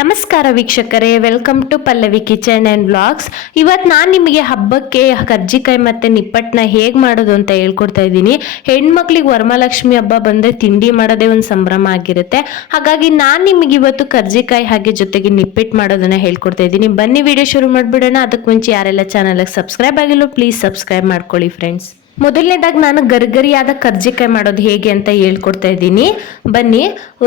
ನಮಸ್ಕಾರ ವೀಕ್ಷಕರೇ welcome to Pallavi kitchen and blogs ಇವತ್ತು ನಾನು ನಿಮಗೆ ಹಬ್ಬಕ್ಕೆ ಕರ್ಜಿಕಾಯಿ ಮತ್ತು ನಿಪ್ಪಟ್ಟನ್ನ ಹೇಗೆ ಮಾಡೋದು ಅಂತ ಹೇಳ್ಕೊಡ್ತಾ ಇದ್ದೀನಿ. ಹೆಣ್ಮಕ್ಳಿಗೆ ವರಮಹಾಲಕ್ಷ್ಮಿ ಹಬ್ಬ ಬಂದರೆ ತಿಂಡಿ ಮಾಡೋದೇ ಒಂದು ಸಂಭ್ರಮ ಆಗಿರುತ್ತೆ. ಹಾಗಾಗಿ ನಾನು ನಿಮಗೆ ಇವತ್ತು ಕರ್ಜಿಕಾಯಿ ಹಾಗೆ ಜೊತೆಗೆ ನಿಪ್ಪಿಟ್ಟು ಮಾಡೋದನ್ನು ಹೇಳ್ಕೊಡ್ತಾ ಇದ್ದೀನಿ. ಬನ್ನಿ ವಿಡಿಯೋ ಶುರು ಮಾಡಿಬಿಡೋಣ. ಅದಕ್ಕೆ ಮುಂಚೆ ಯಾರೆಲ್ಲ ಚಾನಲಿಗೆ ಸಬ್ಸ್ಕ್ರೈಬ್ ಆಗಿಲ್ಲೋ ಪ್ಲೀಸ್ ಸಬ್ಸ್ಕ್ರೈಬ್ ಮಾಡ್ಕೊಳ್ಳಿ ಫ್ರೆಂಡ್ಸ್ ಮೊದಲನೇದಾಗಿ ನಾನು ಗರ್ಗರಿಯಾದ ಕರ್ಜಿಕಾಯಿ ಮಾಡೋದು ಹೇಗೆ ಅಂತ ಹೇಳ್ಕೊಡ್ತಾ ಇದ್ದೀನಿ. ಬನ್ನಿ,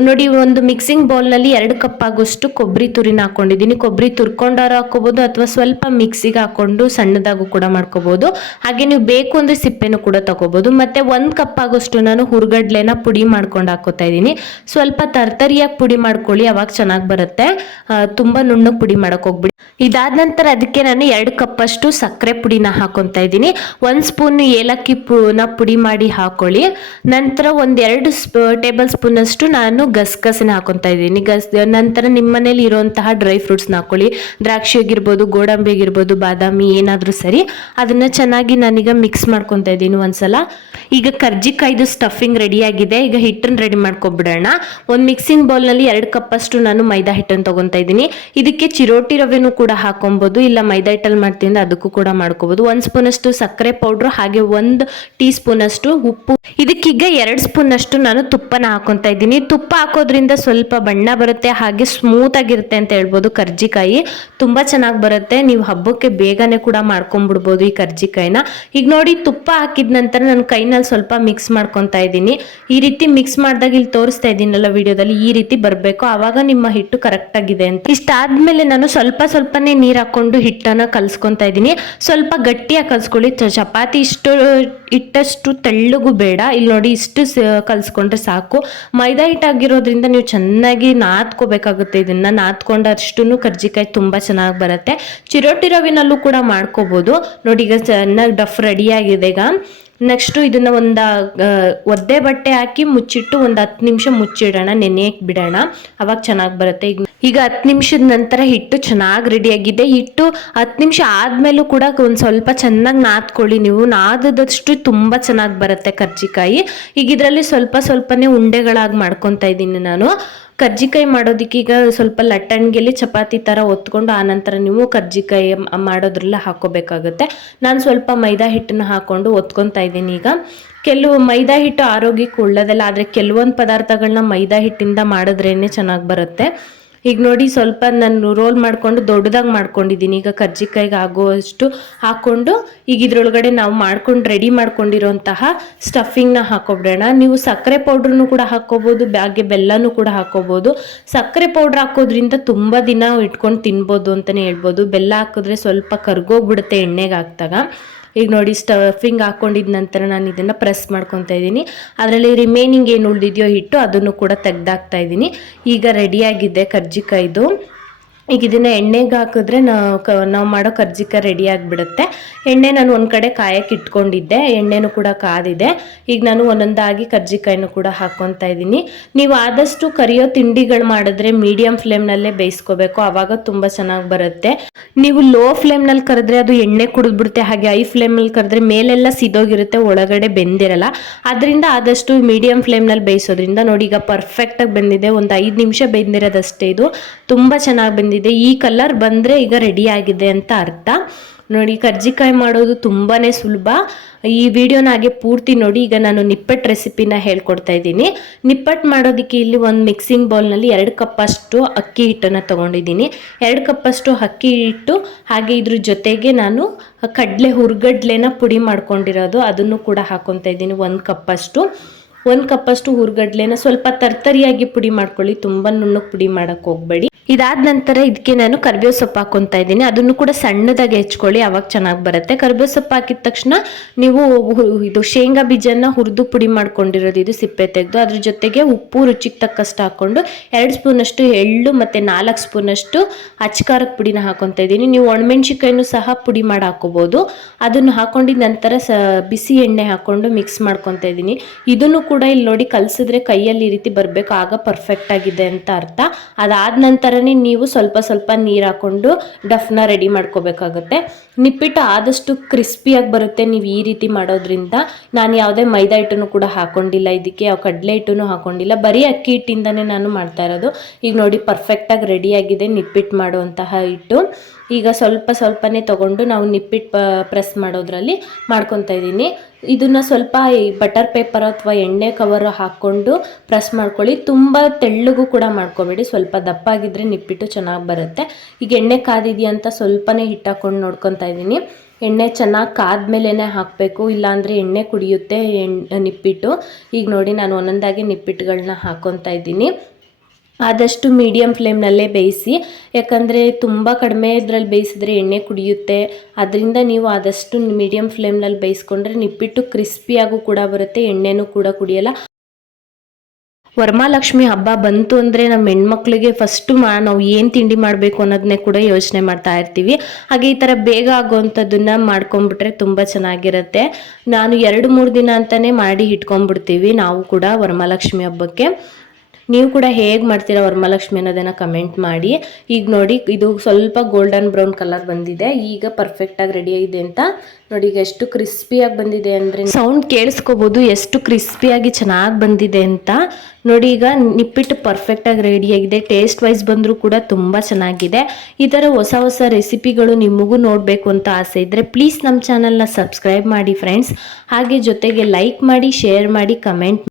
ನೋಡಿ ಒಂದು ಮಿಕ್ಸಿಂಗ್ ಬೌಲ್ನಲ್ಲಿ ಎರಡು ಕಪ್ ಆಗೋಷ್ಟು ಕೊಬ್ಬರಿ ತುರಿನ ಹಾಕೊಂಡಿದ್ದೀನಿ. ಕೊಬ್ಬರಿ ತುರ್ಕೊಂಡಾರು ಹಾಕೋಬೋದು ಅಥವಾ ಸ್ವಲ್ಪ ಮಿಕ್ಸಿಗೆ ಹಾಕೊಂಡು ಸಣ್ಣದಾಗೂ ಕೂಡ ಮಾಡ್ಕೋಬೋದು. ಹಾಗೆ ನೀವು ಬೇಕು ಅಂದರೆ ಸಿಪ್ಪೆನೂ ಕೂಡ ತಗೋಬೋದು. ಮತ್ತು ಒಂದು ಕಪ್ ಆಗೋಷ್ಟು ನಾನು ಹುರ್ಗಡ್ಲೆನ ಪುಡಿ ಮಾಡ್ಕೊಂಡು ಹಾಕೋತಾ ಇದ್ದೀನಿ. ಸ್ವಲ್ಪ ತರ್ತರಿಯಾಗಿ ಪುಡಿ ಮಾಡ್ಕೊಳ್ಳಿ, ಅವಾಗ ಚೆನ್ನಾಗಿ ಬರುತ್ತೆ. ತುಂಬ ನುಣ್ಣಗೆ ಪುಡಿ ಮಾಡೋಕೆ ಹೋಗ್ಬಿಡಿ. ಇದಾದ ನಂತರ ಅದಕ್ಕೆ ನಾನು ಎರಡು ಕಪ್ಪಷ್ಟು ಸಕ್ಕರೆ ಪುಡಿನ ಹಾಕೊತಾ ಇದ್ದೀನಿ. ಒಂದು ಸ್ಪೂನ್ ಏಲಕ್ಕಿ ಪೂನ ಪುಡಿ ಮಾಡಿ ಹಾಕೊಳ್ಳಿ. ನಂತರ ಒಂದೆರಡು ಸ್ಪ, ಟೇಬಲ್ ಸ್ಪೂನಷ್ಟು ನಾನು ಗಸಗಸನ ಹಾಕೊತಾ ಇದ್ದೀನಿ. ಗಸ್, ನಂತರ ನಿಮ್ಮ ಮನೇಲಿ ಇರುವಂತಹ ಡ್ರೈ ಫ್ರೂಟ್ಸ್ನ ಹಾಕೊಳ್ಳಿ. ದ್ರಾಕ್ಷಿ ಆಗಿರ್ಬೋದು, ಗೋಡಂಬಿ ಆಗಿರ್ಬೋದು, ಬಾದಾಮಿ ಏನಾದರೂ ಸರಿ, ಅದನ್ನ ಚೆನ್ನಾಗಿ ನಾನೀಗ ಮಿಕ್ಸ್ ಮಾಡ್ಕೊತಾ ಇದ್ದೀನಿ ಒಂದ್ಸಲ. ಈಗ ಕರ್ಜಿಕಾಯ್ದು ಸ್ಟಫಿಂಗ್ ರೆಡಿ ಆಗಿದೆ. ಈಗ ಹಿಟ್ಟನ್ನು ರೆಡಿ ಮಾಡ್ಕೊಬಿಡೋಣ. ಒಂದು ಮಿಕ್ಸಿಂಗ್ ಬೌಲ್ನಲ್ಲಿ ಎರಡು ಕಪ್ಪಷ್ಟು ನಾನು ಮೈದಾ ಹಿಟ್ಟನ್ನು ತೊಗೊತಾ ಇದ್ದೀನಿ. ಇದಕ್ಕೆ ಚಿರೋಟಿ ರವೆನೂ ಕೂಡ ಹಾಕೊಬೋದು, ಇಲ್ಲ ಮೈದಾ ಹಿಟ್ಟಲ್ಲಿ ಮಾಡ್ತೀನಿ ಅದಕ್ಕೂ ಕೂಡ ಮಾಡ್ಕೋಬೋದು. ಒಂದು ಸ್ಪೂನಷ್ಟು ಸಕ್ಕರೆ ಪೌಡ್ರು, ಹಾಗೆ ಒಂದು ಟೀ ಸ್ಪೂನಷ್ಟು ಉಪ್ಪು. ಇದಕ್ಕೀಗ ಎರಡು ಸ್ಪೂನಷ್ಟು ನಾನು ತುಪ್ಪನ ಹಾಕೊಂತ ಇದ್ದೀನಿ. ತುಪ್ಪ ಹಾಕೋದ್ರಿಂದ ಸ್ವಲ್ಪ ಬಣ್ಣ ಬರುತ್ತೆ, ಹಾಗೆ ಸ್ಮೂತ್ ಆಗಿರುತ್ತೆ ಅಂತ ಹೇಳ್ಬೋದು ಕರ್ಜಿಕಾಯಿ. ತುಂಬಾ ಚೆನ್ನಾಗಿ ಬರುತ್ತೆ. ನೀವು ಹಬ್ಬಕ್ಕೆ ಬೇಗನೆ ಕೂಡ ಮಾಡ್ಕೊಂಡ್ಬಿಡ್ಬೋದು ಈ ಕರ್ಜಿಕಾಯಿನ. ಈಗ ನೋಡಿ, ತುಪ್ಪ ಹಾಕಿದ ನಂತರ ನಾನು ಕೈನಲ್ಲಿ ಸ್ವಲ್ಪ ಮಿಕ್ಸ್ ಮಾಡ್ಕೊಂತ ಇದ್ದೀನಿ. ಈ ರೀತಿ ಮಿಕ್ಸ್ ಮಾಡಿದಾಗ ಇಲ್ಲಿ ತೋರಿಸ್ತಾ ಇದ್ದೀನಲ್ಲ ವಿಡಿಯೋದಲ್ಲಿ, ಈ ರೀತಿ ಬರಬೇಕು. ಆವಾಗ ನಿಮ್ಮ ಹಿಟ್ಟು ಕರೆಕ್ಟ್ ಆಗಿದೆ ಅಂತ. ಇಷ್ಟಾದ್ಮೇಲೆ ನಾನು ಸ್ವಲ್ಪ ಸ್ವಲ್ಪನೇ ನೀರು ಹಾಕೊಂಡು ಹಿಟ್ಟನ್ನ ಕಲ್ಸ್ಕೊತಾ ಇದ್ದೀನಿ. ಸ್ವಲ್ಪ ಗಟ್ಟಿಯಾಗಿ ಕಲ್ಸ್ಕೊಳ್ಳಿ. ಚಪಾತಿ ಇಷ್ಟು ಇಟ್ಟಷ್ಟು ತೆಳ್ಳಗೂ ಬೇಡ. ಇಲ್ಲಿ ನೋಡಿ ಇಷ್ಟು ಕಲ್ಸ್ಕೊಂಡ್ರೆ ಸಾಕು. ಮೈದಾ ಹಿಟ್ಟಾಗಿರೋದ್ರಿಂದ ನೀವು ಚೆನ್ನಾಗಿ ನಾದ್ಕೋಬೇಕಾಗುತ್ತೆ ಇದನ್ನ. ನಾದ್ಕೊಂಡಷ್ಟು ಕರ್ಜಿಕಾಯಿ ತುಂಬ ಚೆನ್ನಾಗಿ ಬರುತ್ತೆ. ಚಿರೋಟಿ ರವಿನಲ್ಲೂ ಕೂಡ ಮಾಡ್ಕೋಬಹುದು ನೋಡಿ ಈಗ ಚೆನ್ನಾಗಿ ಡಫ್ ರೆಡಿ ಆಗಿದೆ ಈಗ. ನೆಕ್ಸ್ಟು ಇದನ್ನ ಒಂದು ಒದ್ದೆ ಬಟ್ಟೆ ಹಾಕಿ ಮುಚ್ಚಿಟ್ಟು ಒಂದು ಹತ್ತು ನಿಮಿಷ ಮುಚ್ಚಿಡೋಣ ನೆನೆಯಕ್ಕೆ ಬಿಡೋಣ. ಅವಾಗ ಚೆನ್ನಾಗಿ ಬರುತ್ತೆ. ಈಗ ಈಗ ಹತ್ತು ನಿಮಿಷದ ನಂತರ ಹಿಟ್ಟು ಚೆನ್ನಾಗಿ ರೆಡಿಯಾಗಿದೆ ಹಿಟ್ಟು ಹತ್ತು ನಿಮಿಷ ಆದಮೇಲೂ ಕೂಡ ಒಂದು ಸ್ವಲ್ಪ ಚೆನ್ನಾಗಿ ನಾದ್ಕೊಳ್ಳಿ ನೀವು. ನಾದದಷ್ಟು ತುಂಬ ಚೆನ್ನಾಗಿ ಬರುತ್ತೆ ಕರ್ಜಿಕಾಯಿ. ಈಗ ಇದರಲ್ಲಿ ಸ್ವಲ್ಪ ಸ್ವಲ್ಪನೇ ಉಂಡೆಗಳಾಗಿ ಮಾಡ್ಕೊತಾ ಇದ್ದೀನಿ ನಾನು. ಕರ್ಜಿಕಾಯಿ ಮಾಡೋದಕ್ಕೆ ಈಗ ಸ್ವಲ್ಪ ಲಟ್ಟಣಿಗೆಲಿ ಚಪಾತಿ ಥರ ಒತ್ಕೊಂಡು ಆನಂತರ ನೀವು ಕರ್ಜಿಕಾಯಿ ಮಾಡೋದ್ರಲ್ಲ ಹಾಕೋಬೇಕಾಗುತ್ತೆ ನಾನು ಸ್ವಲ್ಪ ಮೈದಾ ಹಿಟ್ಟನ್ನ ಹಾಕೊಂಡು ಒತ್ಕೊತಾ ಇದ್ದೀನಿ ಈಗ. ಕೆಲವು ಮೈದಾ ಹಿಟ್ಟು ಆರೋಗ್ಯಕ್ಕೆ ಒಳ್ಳೆಯದಲ್ಲ ಆದರೆ ಕೆಲವೊಂದು ಪದಾರ್ಥಗಳನ್ನ ಮೈದಾ ಹಿಟ್ಟಿಂದ ಮಾಡಿದ್ರೇ ಚೆನ್ನಾಗಿ ಬರುತ್ತೆ. ಈಗ ನೋಡಿ ಸ್ವಲ್ಪ ನಾನು ರೋಲ್ ಮಾಡಿಕೊಂಡು ದೊಡ್ಡದಾಗಿ ಮಾಡ್ಕೊಂಡಿದ್ದೀನಿ ಈಗ ಕರ್ಜಿಕಾಯಿಗೆ ಆಗುವಷ್ಟು ಹಾಕ್ಕೊಂಡು ಈಗ ಇದ್ರೊಳಗಡೆ ನಾವು ಮಾಡ್ಕೊಂಡು ರೆಡಿ ಮಾಡ್ಕೊಂಡಿರೋಂತಹ ಸ್ಟಫಿಂಗ್ನ ಹಾಕೊಬಿಡೋಣ. ನೀವು ಸಕ್ಕರೆ ಪೌಡ್ರನ್ನು ಕೂಡ ಹಾಕ್ಕೋಬೋದು ಬ್ಯಾಗ್ಗೆ ಬೆಲ್ಲನೂ ಕೂಡ ಹಾಕ್ಕೋಬೋದು ಸಕ್ಕರೆ ಪೌಡ್ರ್ ಹಾಕೋದ್ರಿಂದ ತುಂಬ ದಿನ ಇಟ್ಕೊಂಡು ತಿನ್ಬೋದು ಅಂತಲೇ ಹೇಳ್ಬೋದು. ಬೆಲ್ಲ ಹಾಕಿದ್ರೆ ಸ್ವಲ್ಪ ಕರ್ಗೋಗ್ಬಿಡುತ್ತೆ ಎಣ್ಣೆಗೆ ಹಾಕ್ದಾಗ. ಈಗ ನೋಡಿ ಸ್ಟಫಿಂಗ್ ಹಾಕೊಂಡಿದ ನಂತರ ನಾನು ಇದನ್ನು ಪ್ರೆಸ್ ಮಾಡ್ಕೊತಾ ಇದ್ದೀನಿ. ಅದರಲ್ಲಿ ರಿಮೈನಿಂಗ್ ಏನು ಉಳಿದಿದೆಯೋ ಹಿಟ್ಟು ಅದನ್ನು ಕೂಡ ತೆಗ್ದಾಕ್ತಾ ಇದ್ದೀನಿ. ಈಗ ರೆಡಿಯಾಗಿದೆ ಕರ್ಜಿಕಾಯ್ದು. ಈಗ ಇದನ್ನು ಎಣ್ಣೆಗೆ ಹಾಕಿದ್ರೆ ನಾವು ನಾವು ಮಾಡೋ ಕರ್ಜಿಕಾಯಿ ರೆಡಿ ಆಗಿಬಿಡುತ್ತೆ. ಎಣ್ಣೆ ನಾನು ಒಂದು ಕಡೆ ಕಾಯಕ್ಕೆ ಇಟ್ಕೊಂಡಿದ್ದೆ, ಎಣ್ಣೆನೂ ಕೂಡ ಕಾದಿದೆ. ಈಗ ನಾನು ಒಂದೊಂದಾಗಿ ಕರ್ಜಿಕಾಯಿನೂ ಕೂಡ ಹಾಕ್ಕೊತಾ ಇದ್ದೀನಿ. ನೀವು ಆದಷ್ಟು ಕರಿಯೋ ತಿಂಡಿಗಳು ಮಾಡಿದ್ರೆ ಮೀಡಿಯಮ್ ಫ್ಲೇಮ್ನಲ್ಲೇ ಬೇಯಿಸ್ಕೋಬೇಕು ಆವಾಗ ತುಂಬ ಚೆನ್ನಾಗಿ ಬರುತ್ತೆ. ನೀವು ಲೋ ಫ್ಲೇಮ್ನಲ್ಲಿ ಕರೆದ್ರೆ ಅದು ಎಣ್ಣೆ ಕುಡಿದ್ಬಿಡುತ್ತೆ, ಹಾಗೆ ಹೈ ಫ್ಲೇಮಲ್ಲಿ ಕರೆದ್ರೆ ಮೇಲೆಲ್ಲ ಸಿದೋಗಿರುತ್ತೆ, ಒಳಗಡೆ ಬೆಂದಿರಲ್ಲ. ಅದರಿಂದ ಆದಷ್ಟು ಮೀಡಿಯಂ ಫ್ಲೇಮ್ನಲ್ಲಿ ಬೇಯಿಸೋದ್ರಿಂದ ನೋಡಿ ಈಗ ಪರ್ಫೆಕ್ಟಾಗಿ ಬೆಂದಿದೆ, ಒಂದು ಐದು ನಿಮಿಷ ಬೆಂದಿರೋದಷ್ಟೇ ಇದು. ತುಂಬ ಚೆನ್ನಾಗಿ ಬೆಂದಿದೆ. ಈ ಕಲರ್ ಬಂದರೆ ಈಗ ರೆಡಿ ಆಗಿದೆ ಅಂತ ಅರ್ಥ. ನೋಡಿ, ಕರ್ಜಿಕಾಯಿ ಮಾಡೋದು ತುಂಬಾ ಸುಲಭ. ಈ ವಿಡಿಯೋನ ಹಾಗೆ ಪೂರ್ತಿ ನೋಡಿ, ಈಗ ನಾನು ನಿಪ್ಪಟ್ಟು ರೆಸಿಪಿನ ಹೇಳ್ಕೊಡ್ತಾ ಇದ್ದೀನಿ. ನಿಪ್ಪಟ್ಟು ಮಾಡೋದಕ್ಕೆ ಇಲ್ಲಿ ಒಂದು ಮಿಕ್ಸಿಂಗ್ ಬೌಲ್ನಲ್ಲಿ ಎರಡು ಕಪ್ಪಷ್ಟು ಅಕ್ಕಿ ಹಿಟ್ಟನ್ನು ತೊಗೊಂಡಿದ್ದೀನಿ. ಎರಡು ಕಪ್ಪಷ್ಟು ಅಕ್ಕಿ ಹಿಟ್ಟು, ಹಾಗೆ ಇದ್ರ ಜೊತೆಗೆ ನಾನು ಕಡಲೆ ಹುರ್ಗಡ್ಲೆನ ಪುಡಿ ಮಾಡ್ಕೊಂಡಿರೋದು. ಅದನ್ನು ಕೂಡ ಹಾಕೊತಾ ಇದ್ದೀನಿ, ಒಂದು ಕಪ್ಪಷ್ಟು. ಒಂದು ಕಪ್ಪಷ್ಟು ಹುರ್ಗಡ್ಲೆನ ಸ್ವಲ್ಪ ತರ್ತರಿಯಾಗಿ ಪುಡಿ ಮಾಡ್ಕೊಳ್ಳಿ. ತುಂಬ ನುಣ್ಣಗೆ ಪುಡಿ ಮಾಡಕ್ಕೆ ಹೋಗಬೇಡಿ. ಇದಾದ ನಂತರ ಇದಕ್ಕೆ ನಾನು ಕರಿಬೇವು ಸೊಪ್ಪು ಹಾಕೊತಾ ಇದ್ದೀನಿ. ಅದನ್ನು ಕೂಡ ಸಣ್ಣದಾಗಿ ಹೆಚ್ಕೊಳ್ಳಿ. ಅವಾಗ ಚೆನ್ನಾಗಿ ಬರುತ್ತೆ. ಕರಿಬೇವು ಸೊಪ್ಪು ಹಾಕಿದ ತಕ್ಷಣ ನೀವು ಇದು ಶೇಂಗಾ ಬೀಜನ ಹುರಿದು ಪುಡಿ ಮಾಡ್ಕೊಂಡಿರೋದು, ಇದು ಸಿಪ್ಪೆ ತೆಗೆದು ಅದ್ರ ಜೊತೆಗೆ ಉಪ್ಪು ರುಚಿಗೆ ತಕ್ಕಷ್ಟು ಹಾಕೊಂಡು ಎರಡು ಸ್ಪೂನಷ್ಟು ಎಳ್ಳು ಮತ್ತು ನಾಲ್ಕು ಸ್ಪೂನಷ್ಟು ಅಚ್ಕಾರದ ಪುಡಿನ ಹಾಕೊತಾ ಇದ್ದೀನಿ. ನೀವು ಒಣಮೆಣ್ಸಿಕಾಯಿನೂ ಸಹ ಪುಡಿ ಮಾಡಿ ಹಾಕೋಬೋದು. ಅದನ್ನು ಹಾಕೊಂಡಿದ ನಂತರ ಸ, ಬಿಸಿ ಎಣ್ಣೆ ಹಾಕ್ಕೊಂಡು ಮಿಕ್ಸ್ ಮಾಡ್ಕೊತಾ ಇದ್ದೀನಿ. ಇದನ್ನು ಕೂಡ ಇಲ್ಲಿ ನೋಡಿ ಕಲಸಿದ್ರೆ ಕೈಯಲ್ಲಿ ಈ ರೀತಿ ಬರಬೇಕು, ಆಗ ಪರ್ಫೆಕ್ಟ್ ಆಗಿದೆ ಅಂತ ಅರ್ಥ. ಅದಾದ ನಂತರನೇ ನೀವು ಸ್ವಲ್ಪ ಸ್ವಲ್ಪ ನೀರು ಹಾಕೊಂಡು ಡಫ್ನ ರೆಡಿ ಮಾಡ್ಕೋಬೇಕಾಗುತ್ತೆ. ನಿಪ್ಪಿಟ್ಟು ಆದಷ್ಟು ಕ್ರಿಸ್ಪಿಯಾಗಿ ಬರುತ್ತೆ ನೀವು ಈ ರೀತಿ ಮಾಡೋದ್ರಿಂದ. ನಾನು ಯಾವುದೇ ಮೈದಾ ಹಿಟ್ಟನ್ನು ಕೂಡ ಹಾಕೊಂಡಿಲ್ಲ, ಇದಕ್ಕೆ ಯಾವ ಕಡಲೆ ಹಿಟ್ಟನ್ನು ಹಾಕೊಂಡಿಲ್ಲ. ಬರೀ ಅಕ್ಕಿ ಹಿಟ್ಟಿಂದನೇ ನಾನು ಮಾಡ್ತಾ ಇರೋದು. ಈಗ ನೋಡಿ ಪರ್ಫೆಕ್ಟಾಗಿ ರೆಡಿಯಾಗಿದೆ ನಿಪ್ಪಿಟ್ಟು ಮಾಡುವಂತಹ ಹಿಟ್ಟು. ಈಗ ಸ್ವಲ್ಪ ಸ್ವಲ್ಪನೇ ತಗೊಂಡು ನಾವು ನಿಪ್ಪಿಟ್ಟು ಪ್ರೆಸ್ ಮಾಡೋದ್ರಲ್ಲಿ ಮಾಡ್ಕೊತಾ ಇದ್ದೀನಿ. ಇದನ್ನು ಸ್ವಲ್ಪ ಈ ಬಟರ್ ಪೇಪರ್ ಅಥವಾ ಎಣ್ಣೆ ಕವರ್ ಹಾಕ್ಕೊಂಡು ಪ್ರೆಸ್ ಮಾಡ್ಕೊಳ್ಳಿ. ತುಂಬ ತೆಳ್ಳಗೂ ಕೂಡ ಮಾಡ್ಕೊಬೇಡಿ. ಸ್ವಲ್ಪ ದಪ್ಪ ಆಗಿದ್ರೆ ನಿಪ್ಪಿಟ್ಟು ಚೆನ್ನಾಗಿ ಬರುತ್ತೆ. ಈಗ ಎಣ್ಣೆ ಕಾದಿದೆಯಾ ಅಂತ ಸ್ವಲ್ಪನೇ ಹಿಟ್ಟು ಹಾಕ್ಕೊಂಡು ನೋಡ್ಕೊತಾ ಇದ್ದೀನಿ. ಎಣ್ಣೆ ಚೆನ್ನಾಗಿ ಕಾದ್ಮೇಲೆ ಹಾಕಬೇಕು. ಇಲ್ಲಾಂದರೆ ಎಣ್ಣೆ ಕುಡಿಯುತ್ತೆ ಎಣ್, ನಿಪ್ಪಿಟ್ಟು. ಈಗ ನೋಡಿ ನಾನು ಒಂದೊಂದಾಗಿ ನಿಪ್ಪಿಟ್ಟುಗಳನ್ನ ಹಾಕ್ಕೊತಾ ಇದ್ದೀನಿ. ಆದಷ್ಟು ಮೀಡಿಯಮ್ ಫ್ಲೇಮ್ನಲ್ಲೇ ಬೇಯಿಸಿ, ಯಾಕಂದರೆ ತುಂಬ ಕಡಿಮೆ ಇದ್ರಲ್ಲಿ ಬೇಯಿಸಿದ್ರೆ ಎಣ್ಣೆ ಕುಡಿಯುತ್ತೆ. ಅದರಿಂದ ನೀವು ಆದಷ್ಟು ಮೀಡಿಯಂ ಫ್ಲೇಮ್ನಲ್ಲಿ ಬೇಯಿಸ್ಕೊಂಡ್ರೆ ನಿಪ್ಪಿಟ್ಟು ಕ್ರಿಸ್ಪಿಯಾಗೂ ಕೂಡ ಬರುತ್ತೆ, ಎಣ್ಣೆನೂ ಕೂಡ ಕುಡಿಯಲ್ಲ. ವರಮಾಲಕ್ಷ್ಮಿ ಹಬ್ಬ ಬಂತು ಅಂದರೆ ನಮ್ಮ ಹೆಣ್ಮಕ್ಳಿಗೆ ಫಸ್ಟು ಮಾ, ನಾವು ಏನು ತಿಂಡಿ ಮಾಡಬೇಕು ಅನ್ನೋದನ್ನೇ ಕೂಡ ಯೋಚನೆ ಮಾಡ್ತಾ ಇರ್ತೀವಿ. ಹಾಗೆ ಈ ಥರ ಬೇಗ ಆಗುವಂಥದ್ದನ್ನು ಮಾಡ್ಕೊಂಬಿಟ್ರೆ ತುಂಬ ಚೆನ್ನಾಗಿರುತ್ತೆ. ನಾನು ಎರಡು ಮೂರು ದಿನ ಅಂತಲೇ ಮಾಡಿ ಇಟ್ಕೊಂಡ್ಬಿಡ್ತೀವಿ, ನಾವು ಕೂಡ ವರಮಾಲಕ್ಷ್ಮಿ ಹಬ್ಬಕ್ಕೆ. ನೀವು ಕೂಡ ಹೇಗೆ ಮಾಡ್ತೀರಾ ವರಮಹಾಲಕ್ಷ್ಮಿ ಅನ್ನೋದನ್ನು ಕಮೆಂಟ್ ಮಾಡಿ. ಈಗ ನೋಡಿ, ಇದು ಸ್ವಲ್ಪ ಗೋಲ್ಡನ್ ಬ್ರೌನ್ ಕಲರ್ ಬಂದಿದೆ. ಈಗ ಪರ್ಫೆಕ್ಟಾಗಿ ರೆಡಿ ಆಗಿದೆ ಅಂತ. ನೋಡಿ, ಈಗ ಎಷ್ಟು ಕ್ರಿಸ್ಪಿಯಾಗಿ ಬಂದಿದೆ ಅಂದರೆ ಸೌಂಡ್ ಕೇಳಿಸ್ಕೋಬೋದು. ಎಷ್ಟು ಕ್ರಿಸ್ಪಿಯಾಗಿ ಚೆನ್ನಾಗಿ ಬಂದಿದೆ ಅಂತ. ನೋಡಿ, ಈಗ ನಿಪ್ಪಿಟ್ಟು ಪರ್ಫೆಕ್ಟಾಗಿ ರೆಡಿಯಾಗಿದೆ ಟೇಸ್ಟ್ ವೈಸ್ ಬಂದರೂ ಕೂಡ ತುಂಬ ಚೆನ್ನಾಗಿದೆ. ಈ ಥರ ಹೊಸ ಹೊಸ ರೆಸಿಪಿಗಳು ನಿಮಗೂ ನೋಡಬೇಕು ಅಂತ ಆಸೆ ಇದ್ದರೆ ಪ್ಲೀಸ್ ನಮ್ಮ ಚಾನಲ್ನ ಸಬ್ಸ್ಕ್ರೈಬ್ ಮಾಡಿ ಫ್ರೆಂಡ್ಸ್ ಹಾಗೆ ಜೊತೆಗೆ ಲೈಕ್ ಮಾಡಿ ಶೇರ್ ಮಾಡಿ ಕಮೆಂಟ್